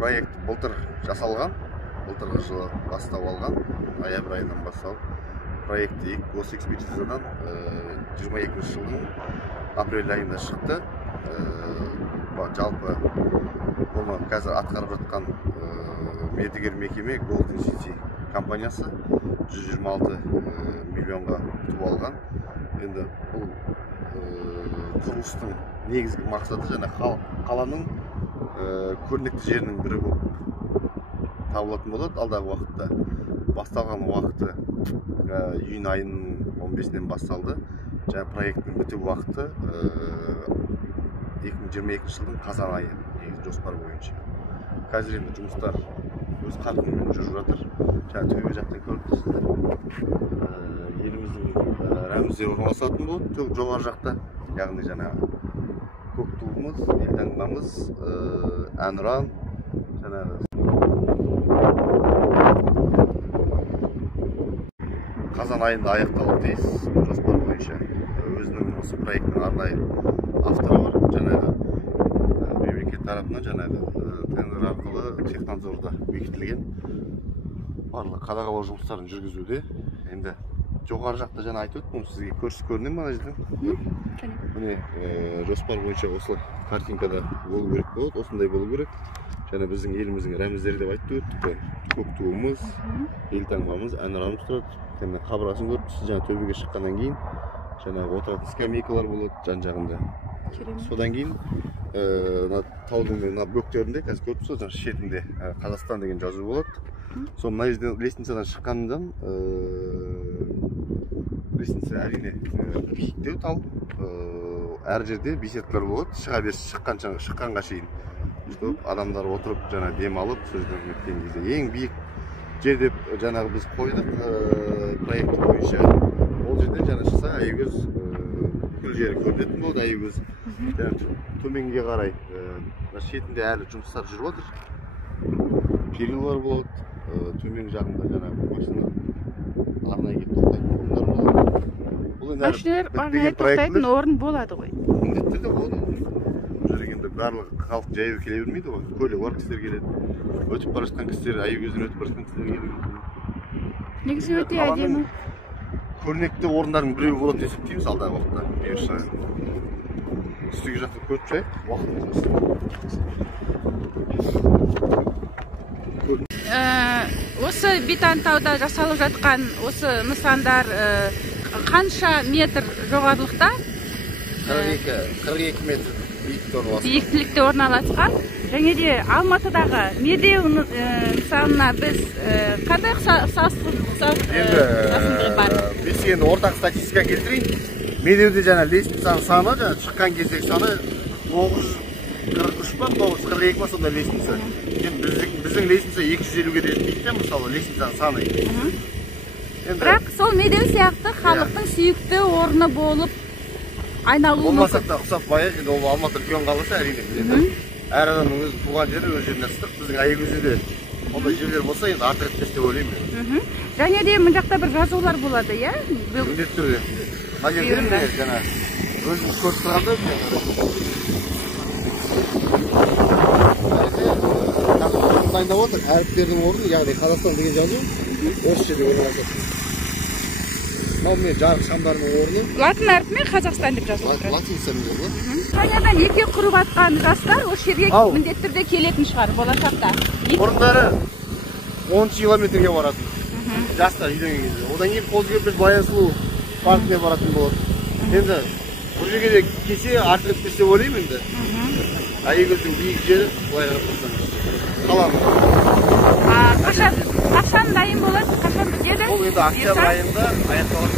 проект былтыр жасалған, былтырғы жылы бастап алған, ноябрь айынан басталып. Проекті осы экспедициядан 22 жылдың апрель айында шықты. Жалпы оны қазір атқарып жатқан мердігер мекеме Golden City компаниясы 126 миллионға ұтып алған. Енді бұл құрылыстың негізгі мақсаты және қаланың көрнекті жерінің бірі болып табылатын болады. Алдағы уақытта басталған уақыты июнь айының 15-нен басталды. Және проекттің біту уақыты 2022 жылдың қазан айы жоспар бойынша. Қазір енді жұмыстар өз қарқынымен жүріп жатыр. Және төбе жақтан көріп тұрсыздар. Еліміздің рәміздері орналасатын болады. Жоғары жақта, яғни жаңағы көк туымыз, елтаңбамыз, әнұран, жаңағы қазан айында аяқталуы тиіс жоспар бойынша. Өзінің осы проекттің арнайы авторы бар. Жаңағы мемлекет тарапынан жаңағы тендер арқылы технадзорда бекітілген барлық қадағалау жұмыстарын жүргізуде. Енді жоғары жақта жаңа айтып өттім, сізге көрінеді ме ана жерден? Міне жоспар бойынша осы картинкада болу керек болады, осындай болу керек. Және біздің еліміздің рәміздері деп айтып өттік. Көк туымыз, елтаңбамыз, әнұранымыз тұрады. Қабырғасын көріп тұрсыз, жаңа төбеге шыққаннан кейін жаңағы отыратын скамейкалар болады жан-жағында. Содан кейін таудың бөктерінде, қазір көріп тұрсыз, шетінде Қазақстан деген жазу болады. Сол мына жерден лестницадан шыққаннан лестница әрине биіктеу тау. Әр жерде беседкалар болады. Шыққанға шейін адамдар отырып жаңа дем алып сөзден өткен кезде ең биік жер деп жаңағы біз қойдық проекті бойынша. Ол жерден жаңа шықса Аягөз бүкіл жері көрінетін болады. Аягөз төменге қарай шетінде әлі жұмыстар жүріп отыр. Перилар болады. Төмен жағында жаңағы машина арнайы келіп тоқтайтын орындар болады. Машиналар арнайы тоқтайтын орын болады ғой. Міндетті де болады. Енді барлық халық жаяу келе бермейді ғой. Көлік бар кісілер келеді. Өтіп бара жатқан кісілер, Аягөзден өтіп бара жатқан кісілер келеді. Негізі өте әдемі. Көрнекті орындардың біреуі болады деп есептейміз алдағы уақытта. Үстіге жақта көріп шығайық. Осы Бейтантауда жасалып жатқан осы нысандар қанша метр жоғарылықта? 42 метр биіктікте орналасқан. Және де Алматыдағы медеу нысанына біз қандай ұқсастығы бар? Біз енді ортақ статистика келтірейін. Медеуде жаңа лестницаның саны, шыққан кездегі саны 943 па, 942 ма сонда лестница. Біздің лестница 250-ге жетпейді, мысалы лестницаның саны. Бірақ сол медеу сияқты халықтың сүйікті орны болып айналуы мүмкін. Болмасақ та ұқсап бая, енді ол Алматы үлкен қаласы әрине біледі. Әр адамның өз туған жері, өз жеріне ыстық. Біздің Аягөзде де ондай жерлер болса, енді артық етпес деп ойлаймын. Және де мына жақта бір жазулар болады, иә? Міндетті түрде. Мына жерде жаңа өзіміз көріп тұрғанда дайындап отыр. Әріптердің орны, яғни Қазақстан деген жазу осы жерде орналасады. Мынау мен жарық шамдарының орны. Латын әрпімен Қазақстан деп жазылып тұр. Латиницамен жазылады. Жаңадан еке құрып атқан жастар осы жерге міндетті түрде келетін шығар болашақта. Бұрындары 10 километрге баратын. Жастар үйленген кезде. Одан кейін Қозыкөпір Баян-сұлу паркіне баратын болады. Енді бұл жерге де кесе артық етпес деп ойлаймын енді. Аягөздің биік жері былай қарап тұрсаңыз. Қашан дайын болады? Қашан бітеді? Ол енді октябрь айында аяқталады.